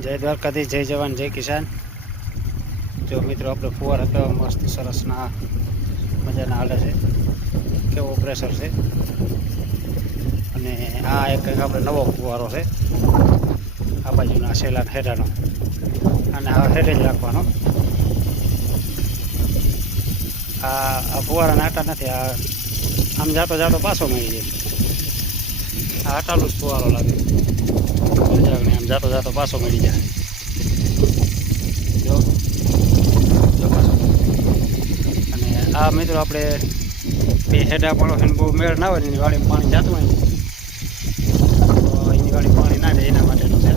જય દ્વારકાથી, જય જવાન, જય કિસાન। જો મિત્રો આપણે ફુવારા કેવા મસ્ત સરસના મજાના હાલે છે, કેવો પ્રેશર છે। અને આ એક આપણે નવો ફુવારો છે, આ બાજુના સેલા હેડાનો, અને આ હેડે જ રાખવાનો। આ ફુવારા નાટા નથી, આ આમ જાતો જાતો પાછો મળી જાય। આ આટાલું જ ફુવારો લાગે, આમ જાતો જાતો પાછો મળી જાય। જો પાછો, અને આ મિત્રો આપણે બે હેડા પડો છે, બહુ મેળ ના હોય, એની વાડીમાં પાણી જતું હોય તો એની વાડી પાણી ના જાય, એના માટેનું છે।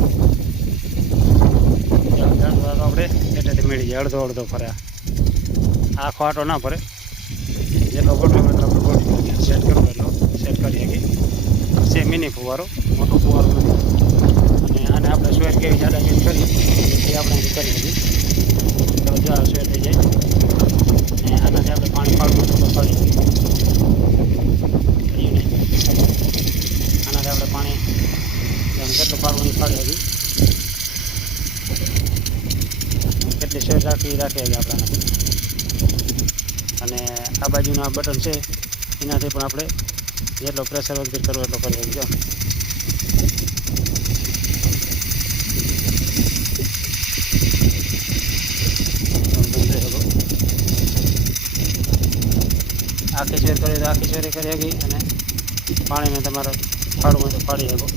આપણે હેઠેથી મેળી જાય, અડધો અડધો ફરે, આખો આટો ના ફરે, જેટલો ગોઠવો એટલો આપણે ગોઠવી સેટ કરવો એટલો સેટ કરી શકીએ। છે મિની ફુવારો, મોટો ફુવારો નથી। અને આને આપણે સ્વેર કેવી જાડા કેવી કરીએ એ આપણે કરી શકીએ, તો જો સ્વેર થઈ જાય। અને આનાથી આપણે પાણી પાડવું તો પાડી શકીએ, આનાથી આપણે પાણી કેટલું પાડવું એ પાડી શકીએ, કેટલી સ્વેર રાખીએ આપણે આનાથી। અને આ બાજુના બટન છે, એનાથી પણ આપણે જેટલો પ્રેશર વગર કરવો એટલો કરી શકીએ। આખી શેર કરીએ તો આખી શેરી કરી શકીએ, અને પાણીને તમારે ફાડવું હોય તો ફાડી શકો।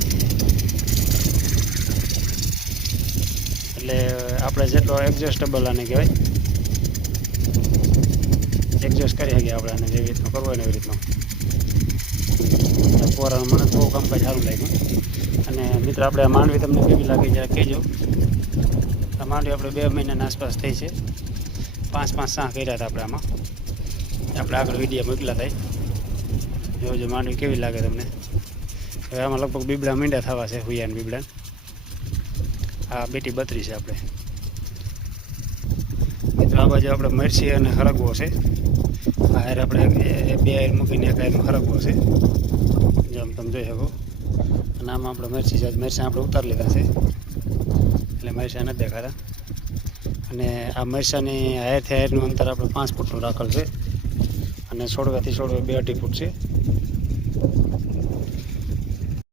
એટલે આપણે જેટલો એડજસ્ટેબલ આને કહેવાય, એડજસ્ટ કરી શકીએ આપણે આને, જેવી રીતનું કરવું હોય ને એવી રીતનું। ફુવારાનું મને બહુ કામકાજ સારું લાગ્યું। અને મિત્ર આપણે આ માંડવી તમને કેવી લાગી જરા કહેજો। આ માંડવી આપણે 2 મહિનાની આસપાસ થઈ છે, 5 સાહ કર્યા હતા આપણે આમાં, આપણે આગળ વિડીયો મોકલા થાય, જોજો માંડવી કેવી લાગે તમને। હવે આમાં લગભગ બીબડા મીંડા થવા છે, હુયાન બીબડા। આ બેટી 32 છે આપણે મિત્રો। આ બાજુ આપણે મરસી અને હરગવો છે, આ હાર આપણે 2 હાર મૂકીને 1 હારમાં હરગવો છે, જેમ તમે જોઈ શકો। અને આમાં આપણે મરસી છે, મરસા આપણે ઉતારી લીધા છે, એટલે મરસા નથી દેખાતા। અને આ મરસાની હારથી હારનું અંતર આપણે 5 ફૂટનું રાખેલ છે, અને છોડવાથી છોડવા 2-2.5 ફૂટ છે।